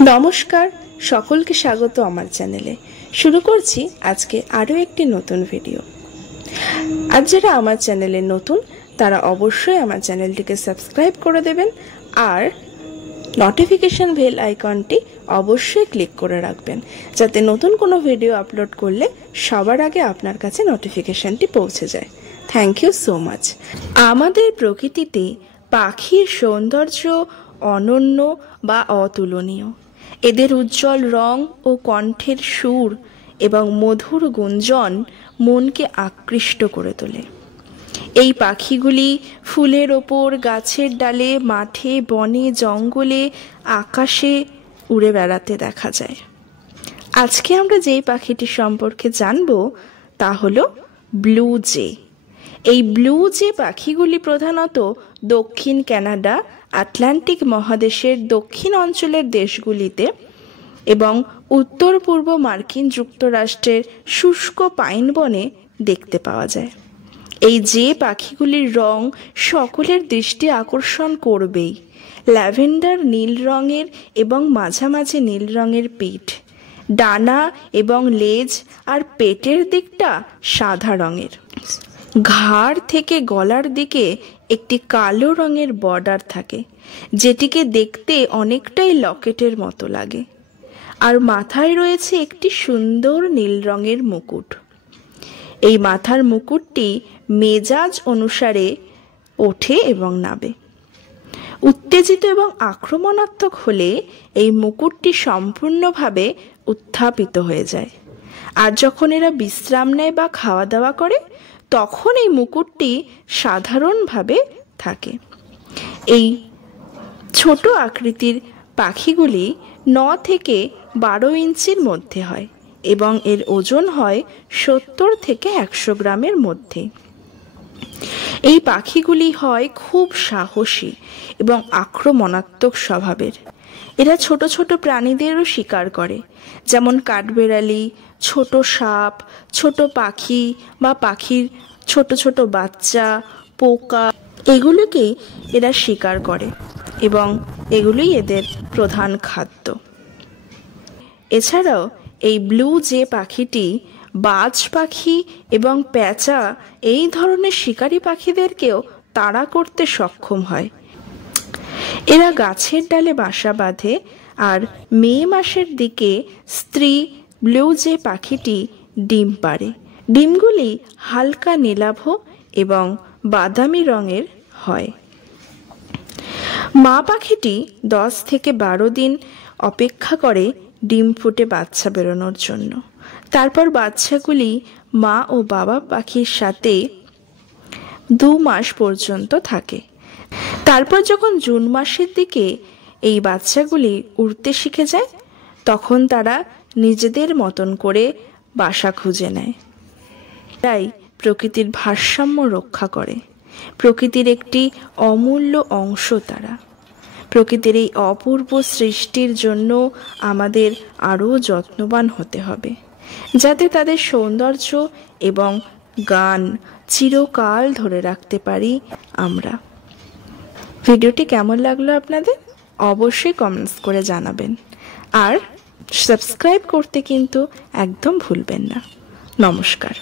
নমস্কার, সকলকে স্বাগত আমার চ্যানেলে। শুরু করছি আজকে আরও একটি নতুন ভিডিও। আজ যারা আমার চ্যানেলে নতুন তারা অবশ্যই আমার চ্যানেলটিকে সাবস্ক্রাইব করে দেবেন আর নোটিফিকেশন বেল আইকনটি অবশ্যই ক্লিক করে রাখবেন, যাতে নতুন কোনো ভিডিও আপলোড করলে সবার আগে আপনার কাছে নোটিফিকেশনটি পৌঁছে যায়। Thank you so much. আমাদের প্রকৃতিতে পাখির সৌন্দর্য অনন্য বা অতুলনীয়। এদের উজ্জ্বল রং ও কণ্ঠের সুর এবং মধুর গুঞ্জন মনকে আকৃষ্ট করে তোলে। এই পাখিগুলি ফুলের ওপর, গাছের ডালে, মাঠে, বনে, জঙ্গলে, আকাশে উড়ে বেড়াতে দেখা যায়। আজকে আমরা যেই পাখিটি সম্পর্কে জানব তা হলো ব্লু জে। এই ব্লু জে পাখিগুলি প্রধানত দক্ষিণ কানাডা, আটলান্টিক মহাদেশের দক্ষিণ অঞ্চলের দেশগুলিতে এবং উত্তর পূর্ব মার্কিন যুক্তরাষ্ট্রের শুষ্ক পাইন বনে দেখতে পাওয়া যায়। এই যে পাখিগুলির রং সকলের দৃষ্টি আকর্ষণ করবেই। ল্যাভেন্ডার নীল রঙের এবং মাঝামাঝি নীল রঙের পিঠ, ডানা এবং লেজ আর পেটের দিকটা সাদা রঙের। ঘাড় থেকে গলার দিকে একটি কালো রঙের বর্ডার থাকে, যেটিকে দেখতে অনেকটাই লকেটের মতো লাগে। আর মাথায় রয়েছে একটি সুন্দর নীল রঙের মুকুট। এই মাথার মুকুটটি মেজাজ অনুসারে ওঠে এবং নাবে। উত্তেজিত এবং আক্রমণাত্মক হলে এই মুকুটটি সম্পূর্ণভাবে উত্থাপিত হয়ে যায়। আর যখন এরা বিশ্রাম নেয় বা খাওয়া দাওয়া করে তখন এই মুকুটটি সাধারণভাবে থাকে। এই ছোট আকৃতির পাখিগুলি 9 থেকে 12 ইঞ্চির মধ্যে হয় এবং এর ওজন হয় 70 থেকে 100 গ্রামের মধ্যে। এই পাখিগুলি হয় খুব সাহসী এবং আক্রমণাত্মক স্বভাবের। এরা ছোট ছোট প্রাণীদেরও শিকার করে, যেমন কাঠবেড়ালি, ছোট সাপ, ছোট পাখি বা পাখির ছোট ছোট বাচ্চা, পোকা, এগুলোকে এরা শিকার করে এবং এগুলোই এদের প্রধান খাদ্য। এছাড়াও এই ব্লু জে পাখিটি বাজ পাখি এবং পেঁচা এই ধরনের শিকারী পাখিদেরকেও তাড়া করতে সক্ষম হয়। এরা গাছের ডালে বাসা বাঁধে আর মে মাসের দিকে স্ত্রী ব্লু জে পাখিটি ডিম পাড়ে। ডিমগুলি হালকা নীলাভ এবং বাদামি রঙের হয়। মা পাখিটি 10 থেকে 12 দিন অপেক্ষা করে ডিম ফুটে বাচ্চা বেরোনোর জন্য। তারপর বাচ্চাগুলি মা ও বাবা পাখির সাথে 2 মাস পর্যন্ত থাকে। তারপর যখন জুন মাসের দিকে এই বাচ্চাগুলি উড়তে শিখে যায় তখন তারা নিজেদের মতন করে বাসা খুঁজে নেয়। তাই প্রকৃতির ভারসাম্য রক্ষা করে। প্রকৃতির একটি অমূল্য অংশ তারা। প্রকৃতির এই অপূর্ব সৃষ্টির জন্য আমাদের আরও যত্নবান হতে হবে, যাতে তাদের সৌন্দর্য এবং গান চিরকাল ধরে রাখতে পারি আমরা। ভিডিওটি কেমন লাগলো আপনাদের অবশ্যই কমেন্টস করে জানাবেন আর সাবস্ক্রাইব করতে কিন্তু একদম ভুলবেন না। নমস্কার।